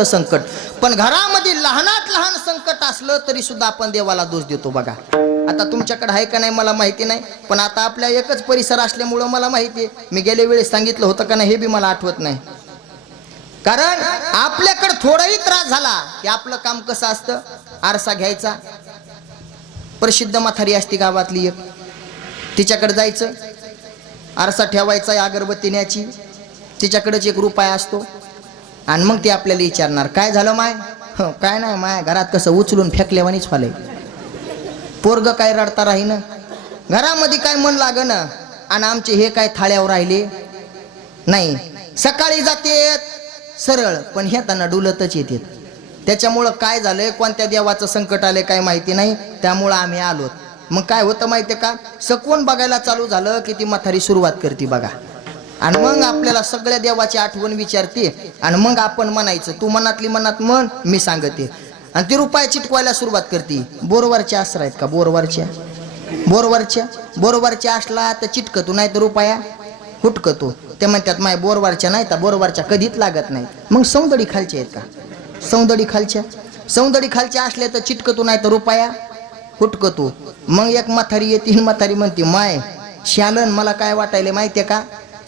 संकट. पण घरामध्ये लहानात लहान संकट असलं तरी सुद्धा आपण देवाला दोष देतो बघा. आता तुमच्याकडे आहे का नाही मला माहिती नाही पण आता आपल्या एकच परिसर असल्यामुळं मला माहिती आहे. मी गेल्या वेळेस सांगितलं होतं का नाही हे बी मला आठवत नाही. कारण आपल्याकडे थोडाही त्रास झाला की आपलं काम कसं असतं? आरसा घ्यायचा. प्रसिद्ध माथारी असते गावातली एक. तिच्याकडे जायचं. आरसा ठेवायचा अगरबत्ती न्यायची. तिच्याकडेच एक रुपया असतो. आणि मग ते आपल्याला विचारणार काय झालं माय? काय नाही माय घरात कसं उचलून फेकल्यावानीच व्हालंय पोरग काय रडता राहीन? घरामध्ये काय मन लाग ना आणि आमचे हे काय थाळ्यावर राहिले? नाही. सकाळी जातेत. सरळ. पण हे त्यांना डुलतच येते त्याच्यामुळं काय झालंय? कोणत्या देवाचं संकट आलंय काय माहिती नाही? त्यामुळं आम्ही आलो मग काय होतं माहितीये का? सकवून बघायला चालू झालं की ती म्हातारी सुरुवात करते बघा. आणि मग आपल्याला सगळ्या देवाची आठवण विचारते. आणि मग आपण म्हणायचं तू मनातली मनात म्हण मी सांगते. आणि ती रुपया चिटकवायला सुरुवात करते. बोरवरच्या आसरा आहेत का? बोरवरच्या? बोरवरच्या? बोरवरच्या असला तर चिटकतो नाही तर रुपया हुटकतो. ते म्हणतात माय बोरवरच्या नाही तर बोरवरच्या कधीच लागत नाही. मग सौंदडी खालच्या आहेत का? सौंदडी खालच्या? सौंदडी खालच्या असल्या तर चिटकतो नाही तर रुपया हुटकतो. मग एक म्हातारी येते आणि म्हातारी म्हणते माय शालन मला काय वाटायला माहितीये का?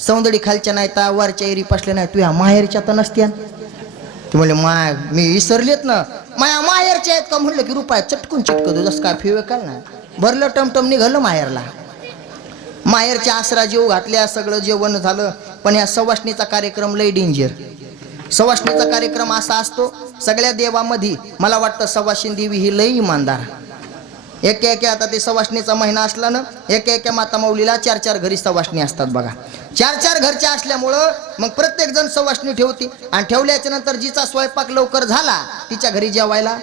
सौंदडी खालच्या नाही तर वरच्या एरी पसल्या नाही. तुझ्या माहेरच्या तर नसत्या ते म्हणले माय मी विसरलेत ना. माया माहेरच्या आहेत का? म्हणलं की रुपया चटकून चिटकतो जसं काय फिवे काल ना भरलं टमटम निघालं माहेरला. माहेरच्या आसरा जेव घातल्या सगळं जेवण झालं पण या सवासणीचा कार्यक्रम लय डेंजर सवासणीचा कार्यक्रम असा असतो सगळ्या देवामध्ये मला वाटतं सवाशिन देवी ही लय इमानदार. एक एक आता ते सवासणीचा महिना असला ना एक एका माता माऊलीला चार चार घरी सवासणी असतात बघा. चार चार घरच्या असल्यामुळं मग प्रत्येक जण सवासणी ठेवते आणि ठेवल्याच्या नंतर जिचा स्वयंपाक लवकर झाला तिच्या घरी जेवायला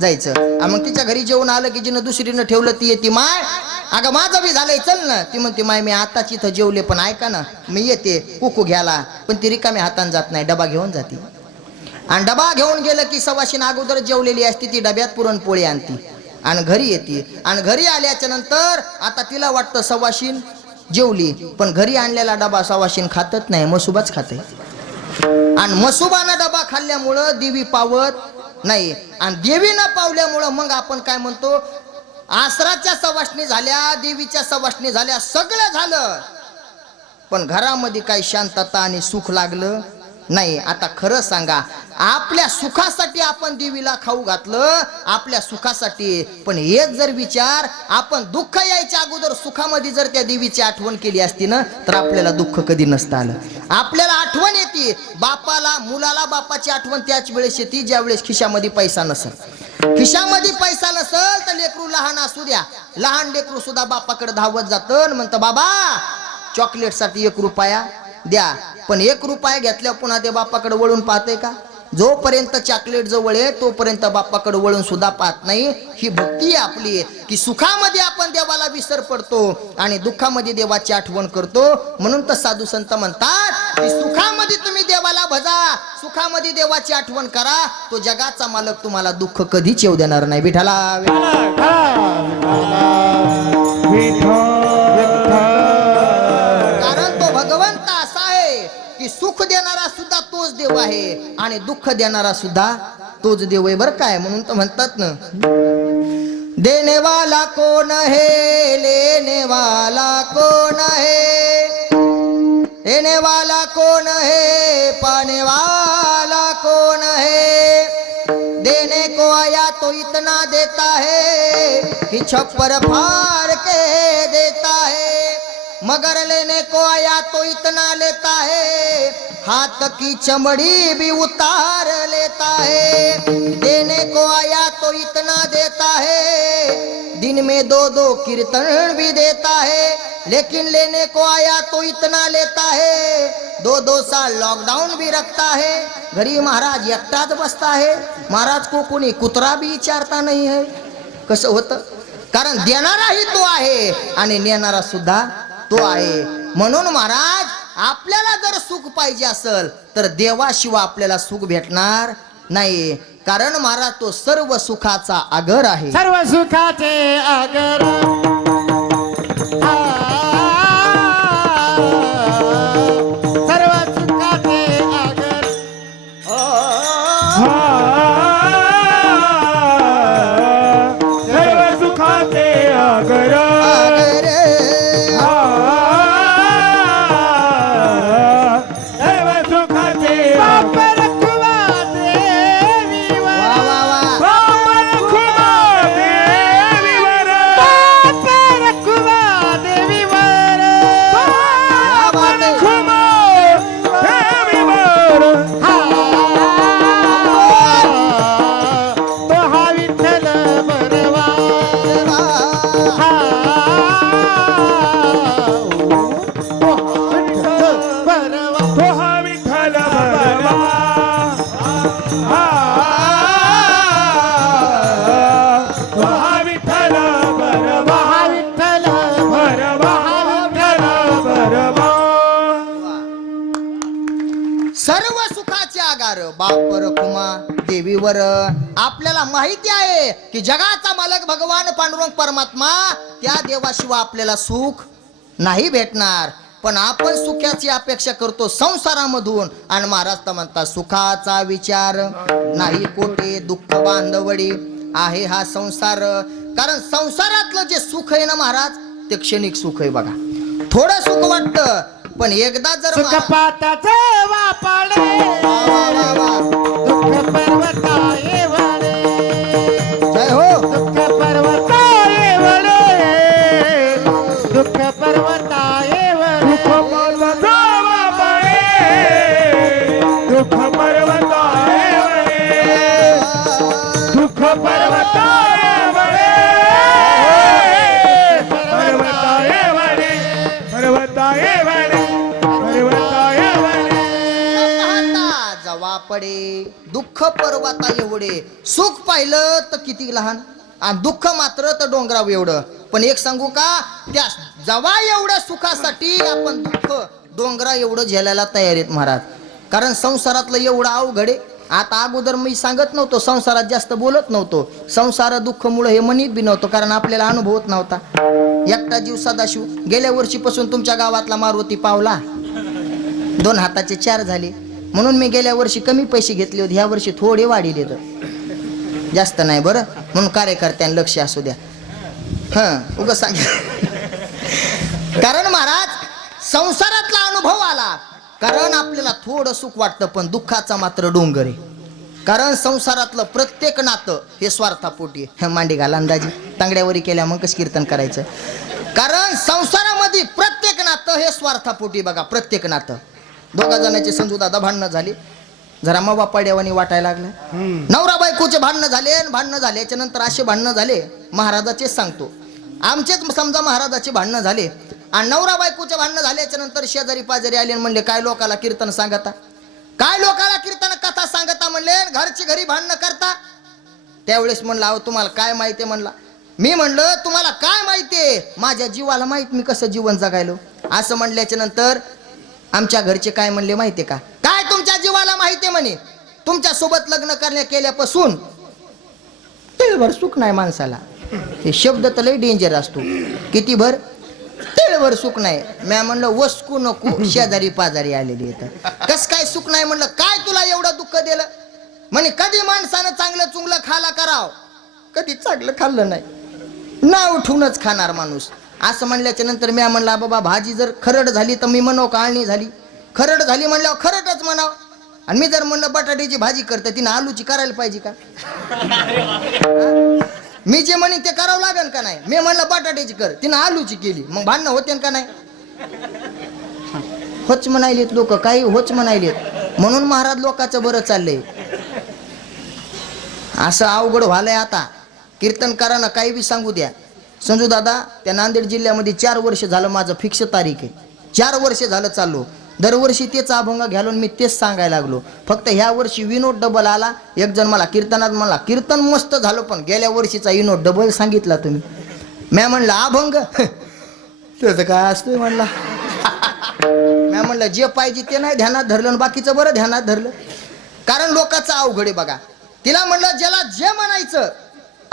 जायचं. आणि मग तिच्या घरी जेवण आलं की जिनं दुसरीनं ठेवलं ती येते माय अगं माझं बी झालंय चल ना. ती म्हणते माय मी आताच इथं जेवले पण ऐका ना मी येते कुकू घ्यायला पण ती रिकामी हाताने जात नाही डबा घेऊन जाते. आणि डबा घेऊन गेलं की सवाशीन अगोदर जेवलेली असती ती डब्यात पुरणपोळी आणती. आणि घरी येते. आणि घरी आल्याच्यानंतर आता तिला वाटतं सवाशीन जेवली. पण घरी आणलेला डबा सवाशीन खातच नाही मसुबाच खाते. आणि मसुबानं डबा खाल्ल्यामुळं देवी पावत नाही. आणि देवी न पावल्यामुळं मग आपण काय म्हणतो आसराच्या सवाशणी झाल्या देवीच्या सवासणी झाल्या सगळं झालं. पण घरामध्ये काही शांतता आणि सुख लागलं. नाही आता खरं सांगा आपल्या सुखासाठी आपण देवीला खाऊ घातलं आपल्या सुखासाठी पण एक जर विचार आपण दुःख यायच्या अगोदर सुखामध्ये जर त्या देवीची आठवण केली असती ना तर आपल्याला दुःख कधी नसतं आलं. आपल्याला आठवण येते बापाला मुलाला बापाची आठवण त्याच वेळेस येते ज्या वेळेस खिशामध्ये पैसा नसेल. खिशामध्ये पैसा नसेल तर लेकरू लहान असू द्या. लहान लेकरू सुद्धा बापाकडे धावत जातं म्हणतं बाबा चॉकलेटसाठी एक रुपया द्या. पण एक रुपया घेतल्या पुन्हा ते बापाकडे वळून पाहते का? जोपर्यंत चॉकलेट जवळ आहे तोपर्यंत बापाकडे वळून सुद्धा पाहत नाही. ही भक्ती आपली आहे की सुखामध्ये आपण देवाला विसर पडतो आणि दुःखामध्ये देवाची आठवण करतो. म्हणून तर साधू संत म्हणतात की सुखामध्ये तुम्ही देवाला भजा. सुखामध्ये देवाची आठवण करा. तो जगाचा मालक तुम्हाला दुःख कधीच येऊ देणार नाही. विठाला देव आहे आणि दुःख देणारा सुद्धा तोच देव आहे. बरं काय? म्हणून तर म्हणतात ना देणेवाला कोण हे लेने वाला कोण हे येणेवाला कोण हे है कोण हे कौन देने को आया तो इतना देता है कि छप्पर फाड़ के देता है। मगर लेने को आया तो इतना लेता है। हाथ की चमड़ी भी उतार लेता है। देने को आया तो इतना देता है। दिन में दो दो कीर्तन भी देता है। लेकिन लेने को आया तो इतना लेता है। दो दो साल लॉकडाउन भी रखता है। घरी महाराज एकटाच बसता है। महाराज को कोणी कुत्रा भी विचारता नाही है। कसं होतं? कारण देणाराही तो आहे। आणि तो आहे. म्हणून महाराज आपल्याला जर सुख पाहिजे असेल तर देवाशिवाय आपल्याला सुख भेटणार नाही कारण महाराज तो सर्व सुखाचा आगर आहे. सर्व सुखाचे आगर. आ, की जगाचा मालक भगवान पांडुरंग परमात्मा त्या देवाशिवाय आपल्याला सुख नाही भेटणार. पण आपण सुखाची अपेक्षा करतो संसारामधून. आणि महाराज तर म्हणतात सुखाचा विचार नाही कोठे दुःख बांधवडी आहे हा संसार. कारण संसारातलं जे सुख आहे ना महाराज ते क्षणिक सुख आहे बघा. थोडं सुख वाटतं पण एकदा जर सुख महाराज- पाताचे वापाडे. वा, वा, वा, वा. जवा पडे. दुःख पर्वता एवढे. सुख पाहिलं तर किती लहान. आणि दुःख मात्र तर डोंगराव एवढं. पण एक सांगू का? त्या जवा एवढ्या सुखासाठी आपण दुःख डोंगरा एवढं झेलायला तयार आहेत महाराज. कारण संसारातलं एवढं अवघड आहे. आता अगोदर मी सांगत नव्हतो संसारात जास्त बोलत नव्हतो. संसार दुःखमुळे हे म्हणत बी नव्हतं कारण आपल्याला अनुभव होत नव्हता. एकटा जीव सदाशिव. गेल्या वर्षीपासून तुमच्या गावातला मारुती पावला. दोन हाताचे चार झाले. म्हणून मी गेल्या वर्षी कमी पैसे घेतले होते ह्या वर्षी थोडे वाढिले तर. जास्त नाही बरं? म्हणून कार्यकर्त्यांना लक्ष असू द्या. हां उग सांग. कारण महाराज संसारातला अनुभव आला. कारण आपल्याला थोडं सुख वाटतं पण दुःखाचा मात्र डोंगर आहे. कारण संसारातलं प्रत्येक नातं हे स्वार्थापोटी आहे. हं, मांडी घाला अंदाजी. तांगड्यावरी केल्या मग कसं कीर्तन करायचं? कारण संसारामध्ये प्रत्येक नातं हे स्वार्थापोटी बघा प्रत्येक नातं. दोघा जणांचे संजू दादा भांडणं झाली. जरा मग बापाड्यावानी वाटायला लागलं. नवरा बायकोचे भांडणं झाले आणि भांडणं झाल्याच्यानंतर असे भांडणं झाले. महाराजाचेच सांगतो. आमचेच समजा महाराजाचे भांडणं झाले. आणि नवरा बायकोचे भांडणं झाल्याच्यानंतर शेजारी पाजारी आले म्हणले काय लोकाला कीर्तन सांगता? काय लोकाला कीर्तन कथा सांगता? म्हणले घरची घरी भांडणं करता? त्यावेळेस म्हणलं अहो तुम्हाला काय माहिती? आहे म्हणला. मी म्हणलं तुम्हाला काय माहितीये माझ्या जीवाला माहीत मी कसं जीवन जगायलो? असं म्हणल्याच्या नंतर आमच्या घरचे काय म्हणले माहितीये का? काय तुमच्या जीवाला माहितीये म्हणे? तुमच्यासोबत लग्न करण्या केल्यापासून तेलभर सुख नाही माणसाला. हे शब्द तर लय डेंजर असतो. किती भर? तिळभर सुख नाही. म्या म्हणलं वसकू नको शेजारी पाजारी आलेली येतं कस काय सुख नाही म्हणलं? काय तुला एवढं दुःख दिलं? म्हणे कधी माणसानं चांगलं चुंगलं खाला कराव? कधी चांगलं खाल्लं नाही. ना उठूनच खाणार माणूस. असं म्हणल्याच्या नंतर मी म्हणला बाबा भाजी जर खरड झाली तर मी म्हणू काळणी झाली? खरड झाली म्हणल्यावर खरडच म्हणाव. आणि मी जर म्हणलं बटाट्याची भाजी करते तिने आलूची करायला पाहिजे का? मी जे म्हणेन ते करावं लागेल का नाही? मी म्हणलं बटाट्याची कर. तिनं आलूची केली. मग भांडणं होते का नाही? होच म्हणायलेत लोक काही होच म्हणायलेत. म्हणून महाराज लोकांचं बरं चाललंय. असं अवघड व्हालंय आता. कीर्तनकारांना काही बी सांगू द्या. संजू दादा त्या नांदेड जिल्ह्यामध्ये चार वर्ष झालं माझं फिक्स तारीख आहे. चार वर्ष झालं चाललो दरवर्षी तेच अभंग घालून मी तेच सांगायला लागलो. फक्त ह्या वर्षी विनोद डबल आला. एक जण मला कीर्तनात म्हणला कीर्तन मस्त झालं पण गेल्या वर्षीचा विनोद डबल सांगितला तुम्ही. म्या म्हणलं अभंग? त्याचं काय असतंय? म्हणला. म्या म्हणलं जे पाहिजे ते नाही ध्यानात धरलं आणि बाकीचं बरं ध्यानात धरलं. कारण लोकांचं अवघड आहे बघा. तिला म्हणलं ज्याला जे म्हणायचं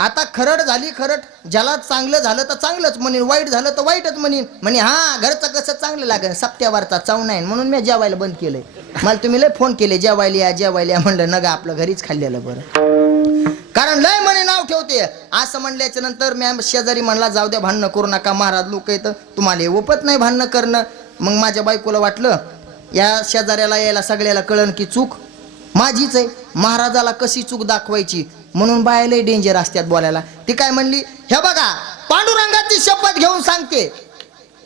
आता खरड झाली खरड ज्याला चांगलं झालं तर चांगलंच म्हणेन वाईट झालं तर वाईटच म्हणेन. म्हणे हा घरचं कसं चांगलं लागेल? सप्त्यावरचा चावून आहे म्हणून मी जेवायला बंद केलंय. मला तुम्ही लय फोन केले जेवायला या जेवायला या. म्हणलं नगा आपलं घरीच खाल्लेलं बरं. कारण लय म्हणे नाव ठेवते. असं म्हणल्याच्या नंतर मी शेजारी म्हणला जाऊ द्या भांडणं करू नका महाराज लोक येतं तुम्हाला हे ओपत नाही भांडणं करणं. मग माझ्या बायकोला वाटलं या शेजाऱ्याला यायला सगळ्याला कळण की चूक माझीच आहे. महाराजाला कशी चूक दाखवायची? म्हणून बायालाही डेंजर असतात बोलायला. ती काय म्हणली हे बघा पांडुरंगाची शपथ घेऊन सांगते.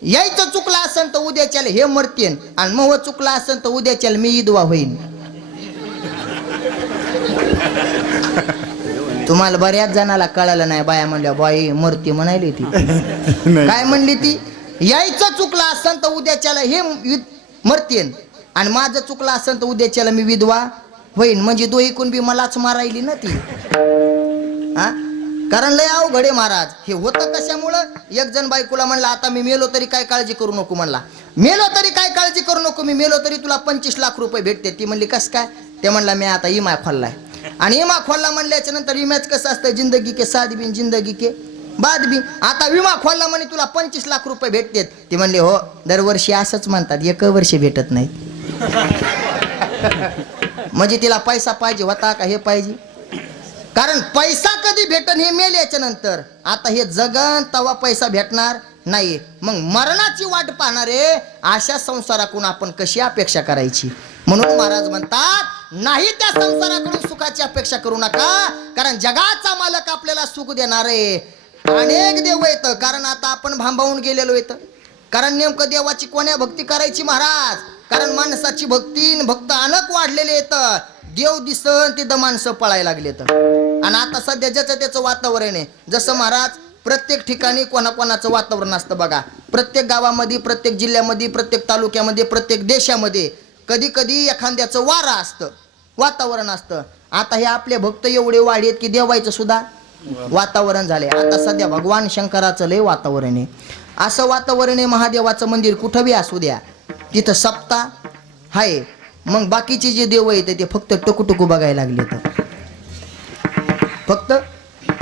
यायचं चुकलं असेल तर उद्याच्याला हे मरतेन आणि मग चुकलं असेल तर उद्याच्याला मी ईदवा होईन. तुम्हाला बऱ्याच जणाला कळालं नाही बाया म्हणल्या बाई मरती म्हणायली ती. काय म्हणली ती? यायचं चुकलं असेल तर उद्याच्याला हे मरतेन आणि माझं चुकलं असेल तर उद्याच्याला मी विधवा. होईन म्हणजे दोहीकून बी मलाच मारायली ना ती. हा? कारण लय अवघड आहे महाराज. हे होतं कशामुळं? एक जण बायकोला म्हणला आता मी मेलो तरी काय काळजी करू नको म्हणला. मेलो तरी काय काळजी करू नको? मी मेलो तरी तुला पंचवीस लाख रुपये भेटते. ती म्हणली कस काय? ते म्हणला मी आता इमा खोललाय. आणि इमा खोलला म्हणल्याच्या नंतर विम्याच कसं असतं? जिंदगी के साध बिन जिंदगी के बाद बी आता विमा खोलला म्हणे तुला पंचवीस लाख रुपये भेटतेत. ती म्हणली हो दरवर्षी असंच म्हणतात एक वर्षी भेटत नाही. म्हणजे तिला पैसा पाहिजे होता का हे पाहिजे? कारण पैसा कधी भेटन हे मेल्याच्या नंतर. आता हे जगन तवा पैसा भेटणार नाही. मग मरणाची वाट पाहणारे अशा संसाराकडून आपण कशी अपेक्षा करायची? म्हणून महाराज म्हणतात नाही त्या संसाराकडून सुखाची अपेक्षा करू नका कारण जगाचा मालक आपल्याला सुख देणार आहे अनेक देव येतं कारण आता आपण भांबावून गेलेलो येतं कारण नेमकं देवाची कोण्या भक्ती करायची महाराज? कारण माणसाची भक्ती भक्त अनक वाढलेले येत देव दिसन तिथं माणसं पळायला लागले तर आणि आता सध्या ज्याचं त्याचं वातावरण आहे. जसं महाराज प्रत्येक ठिकाणी कोणाकोणाचं वातावरण असतं बघा. प्रत्येक गावामध्ये प्रत्येक जिल्ह्यामध्ये प्रत्येक तालुक्यामध्ये प्रत्येक देशामध्ये कधी कधी एखाद्याचं वारा असतं. वातावरण असतं. आता हे आपले भक्त एवढे वाढे आहेत की देवायचं सुद्धा वातावरण झाले आता सध्या भगवान शंकराचं लय वातावरण आहे. असं वातावरण आहे महादेवाचं मंदिर. कुठं बी असू द्या. तिथं सप्ता आहे मग बाकीचे जे देव आहेत ते फक्त टुकू बघायला लागले तर फक्त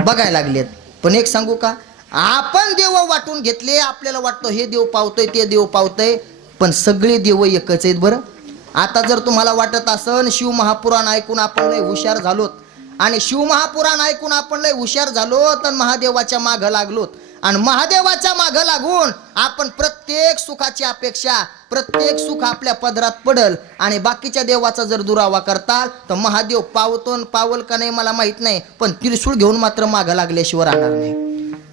बघायला लागलेत पण एक सांगू का? आपण देव वाटून घेतले आपल्याला वाटतं हे देव पावतंय ते देव पावतंय. पण सगळे देव एकच आहेत बरं. आता जर तुम्हाला वाटत असन शिव महापुराण ऐकून आपण लय हुशार झालोत. आणि शिव महापुराण ऐकून आपण लय हुशार झालो तर महादेवाच्या मागं लागलोत. आणि महादेवाच्या माग लागून आपण प्रत्येक सुखाची अपेक्षा प्रत्येक सुख आपल्या पदरात पडल आणि बाकीच्या देवाचा जर दुरावा करताल तर महादेव पावतो पावल का नाही मला माहीत नाही पण त्रिशूळ घेऊन मात्र माग लागल्याशिवाय राहणार नाही.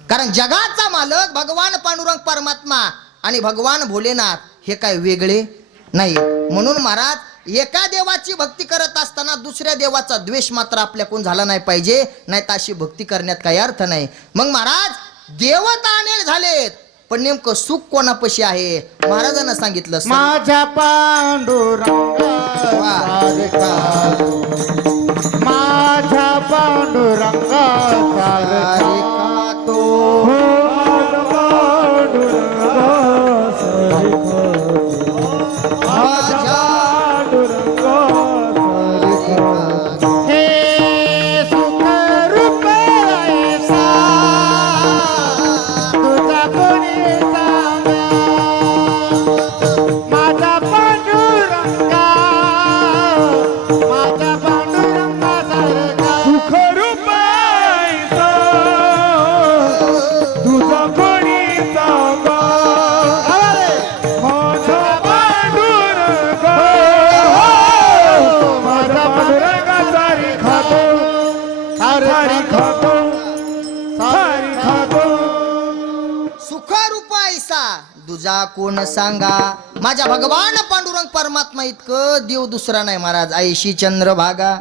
कारण जगाचा मालक भगवान पांडुरंग परमात्मा आणि भगवान भोलेनाथ हे काय वेगळे नाही. म्हणून महाराज एका देवाची भक्ती करत असताना दुसऱ्या देवाचा द्वेष मात्र आपल्याकडून झाला नाही पाहिजे नाही तर अशी भक्ती करण्यात काही अर्थ नाही. मग महाराज देवता अनेक झालेत. पण नेमकं सुख कोणापाशी आहे? महाराजांना सांगितलं माझ्या पांडुरंगा माझ्या पांडुरंगा भगवान पांडुरंग परमात्मा इतकं देव दुसरा नाही महाराज. ऐशी चंद्रभागा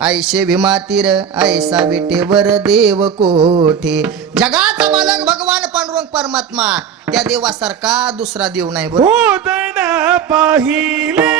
ऐशे भीमातीर ऐसा विटेवर देव कोठे? जगाचा मालक भगवान पांडुरंग परमात्मा. त्या देवासारखा दुसरा देव नाही बरोबर पाहिले.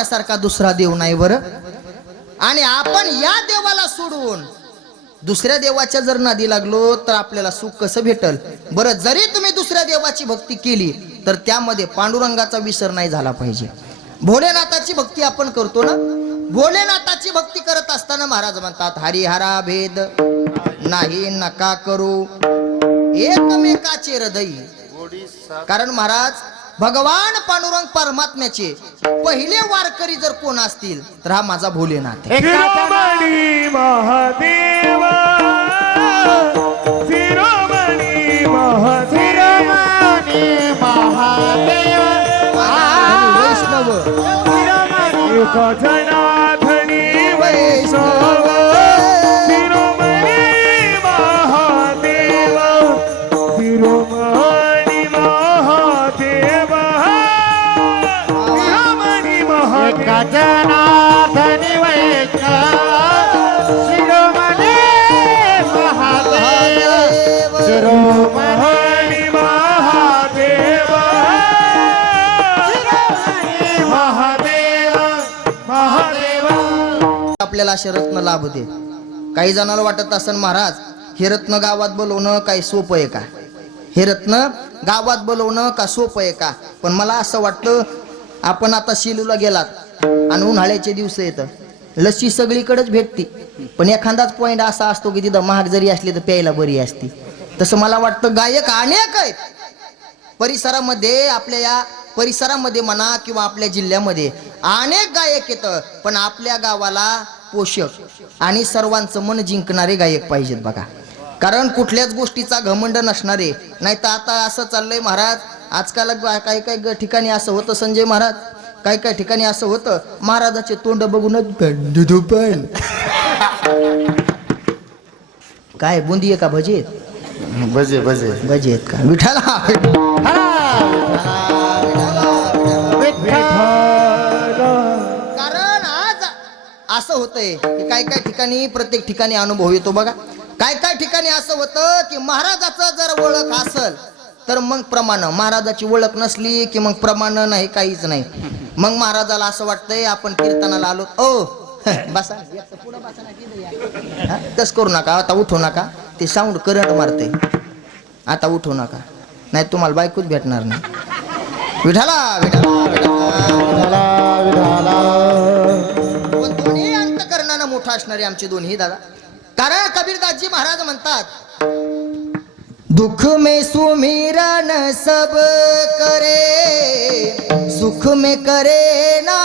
पांडुरंग दुसरा देव नाही बरं? आणि आपण या देवाला सोडून दुसऱ्या देवाच्या जर नादी लागलो तर आपल्याला सुख कसं भेटल? बरं जरी तुम्ही दुसऱ्या देवाची भक्ती केली तर त्यामध्ये पांडुरंगाचा विसर नाही झाला पाहिजे. भोलेनाथाची भक्ती आपण करतो ना? भोलेनाथाची भक्ती करत असताना महाराज म्हणतात हरिहरा भेद नाही नका करू. एकमेकाचे हृदय. कारण महाराज भगवान पांडुरंग परमात्म्याचे पहिले वारकरी जर कोण असतील तर हा माझा भोलेनाथ महादेवा शिरोमणी महादेवा. शिरोमणी महादेव. आणि वैष्णव. असे रत्न लाभ होते काही जणांना वाटत असन महाराज हे रत्न गावात बोलवणं काही सोपं आहे का? हे रत्न गावात बोलवणं का सोपं आहे का? पण मला असं वाटतं आपण आता शिलूला गेलात आणि उन्हाळ्याचे दिवस येतं लस्सी सगळीकडेच भेटते. पण एखादाच पॉईंट असा असतो की तिथं महाग जरी असली तर प्यायला बरी असते. तसं मला वाटतं गायक अनेक आहेत. परिसरामध्ये आपल्या या परिसरामध्ये म्हणा किंवा आपल्या जिल्ह्यामध्ये अनेक गायक येतं. पण आपल्या गावाला पोषक आणि सर्वांचं मन जिंकणारे गायक पाहिजेत बघा. कारण कुठल्याच गोष्टीचा घमंड नसणारे नाही तर आता असं चाललंय महाराज आजकाल काही काही ठिकाणी असं होतं संजय महाराज काही काही ठिकाणी असं होतं महाराजाचे तोंड बघूनच पण काय बुंदी आहे का? भजी आहेत? बजे बजे भजी आहेत का? विठाला. असं होतंय की काय काय ठिकाणी प्रत्येक ठिकाणी अनुभव येतो बघा. काय काय ठिकाणी असं होतं की महाराजाचं जर ओळख असल तर मग प्रमाण. महाराजाची ओळख नसली की मग प्रमाण नाही काहीच नाही. मग महाराजाला असं वाटतंय आपण कीर्तनाला आलो. ओ बसा. बसा ना, करू नका. आता उठू नका. ते साऊंड करंट मारते आता उठू नका. नाही तुम्हाला बायकोच भेटणार नाही. विठाला विठाला विठाला विठाला मोठा असणारे आमचे दोन्ही दादा. कारण कबीरदासजी महाराज म्हणतात दुख में सुमिरन सब करे सुख में करे ना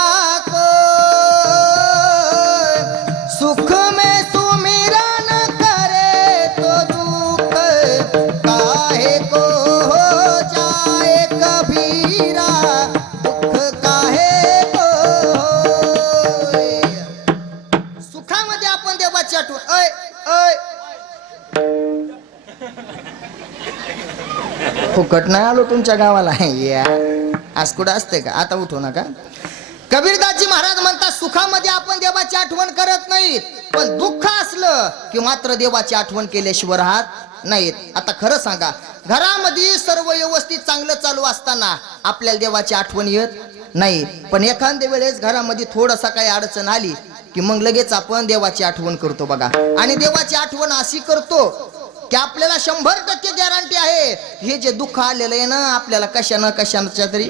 फुकट नाही आलो तुमच्या गावाला. या. आज कुठं असते का? आता उठू नका. कबीरदास महाराज म्हणतात सुखामध्ये आपण देवाची आठवण करत नाहीत. पण दुःख असलं की मात्र देवाची आठवण केल्याशिवाय राहत नाहीत. आता खरं सांगा घरामध्ये सर्व व्यवस्थित चांगलं चालू असताना आपल्याला देवाची आठवण येत नाही. पण एखाद्या वेळेस घरामध्ये थोडासा काही अडचण आली की मग लगेच आपण देवाची आठवण करतो बघा. आणि देवाची आठवण अशी करतो की आपल्याला शंभर टक्के गॅरंटी आहे. हे जे दुःख आलेलं आहे ना आपल्याला कशानं कशाच्या तरी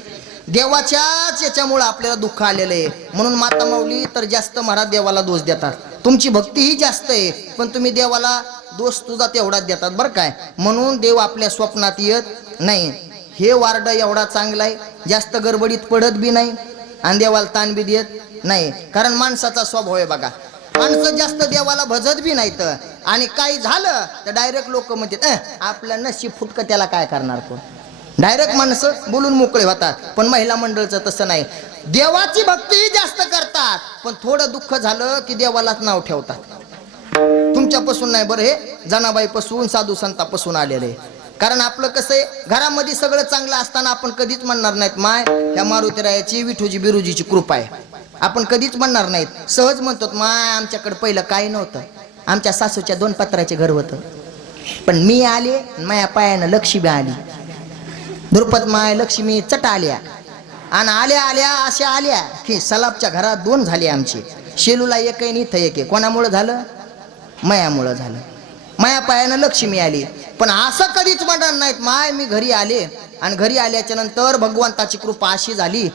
देवाच्याच याच्यामुळं आपल्याला दुःख आलेलं आहे. म्हणून माता माऊली तर जास्त महाराज देवाला दोष देतात. तुमची भक्ती ही जास्त आहे पण तुम्ही देवाला दोष तुझा तेवढाच देतात बरं काय. म्हणून देव आपल्या स्वप्नात येत नाही. हे वार्ड एवढा चांगला आहे जास्त गडबडीत पडत बी नाही आणि देवाला ताण बी देत नाही. कारण माणसाचा स्वभाव आहे बघा. माणसं जास्त देवाला भजत बी नाहीत. आणि काही झालं तर डायरेक्ट लोक म्हणजे आपलं नशीब फुटकं त्याला काय करणार कोण? डायरेक्ट माणसं बोलून मोकळे होतात. पण महिला मंडळचं तसं नाही. देवाची भक्ती जास्त करतात. पण थोडं दुःख झालं की देवालाच नाव ठेवतात. तुमच्यापासून नाही बरं हे. जनाबाईपासून साधू संतापासून आलेले. कारण आपलं कसं आहे घरामध्ये सगळं चांगलं असताना आपण कधीच म्हणणार नाहीत माय ह्या मारुतीरायाची विठूजी बिरुजीची कृपा आहे. आपण कधीच म्हणणार नाहीत. सहज म्हणतो माय आमच्याकडे पहिलं काही नव्हतं. आमच्या सासूच्या दोन पत्राचे घर होतं. पण मी आले माया पायानं लक्ष्मी आली. द्रुपद माय लक्ष्मी चट आल्या. आणि आल्या आल्या अशा आल्या की सलाबच्या घरात दोन झाले आमचे. शेलूला एक आहे इथं एक आहे. कोणामुळं झालं? मायामुळं झालं. माया पायानं लक्ष्मी आली. पण असं कधीच म्हणणार नाहीत. माय मी घरी आले. आणि घरी आल्याच्यानंतर भगवंताची कृपा अशी झाली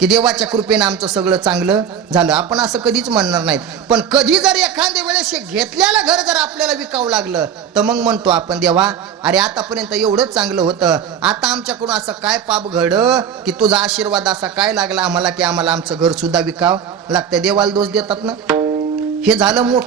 की देवाच्या कृपेनं आमचं सगळं चांगलं झालं. आपण असं कधीच म्हणणार नाहीत. पण कधी जर एखाद्या वेळेस घेतलेलं घर जर आपल्याला विकावं लागलं तर मग म्हणतो आपण देवा अरे आतापर्यंत एवढंच चांगलं होतं. आता आमच्याकडून असं काय पाप घड की तुझा आशीर्वाद असा काय लागला आम्हाला की आम्हाला आमचं घर सुद्धा विकावं लागतं देवाला दोष देतात ना? हे झालं मोठं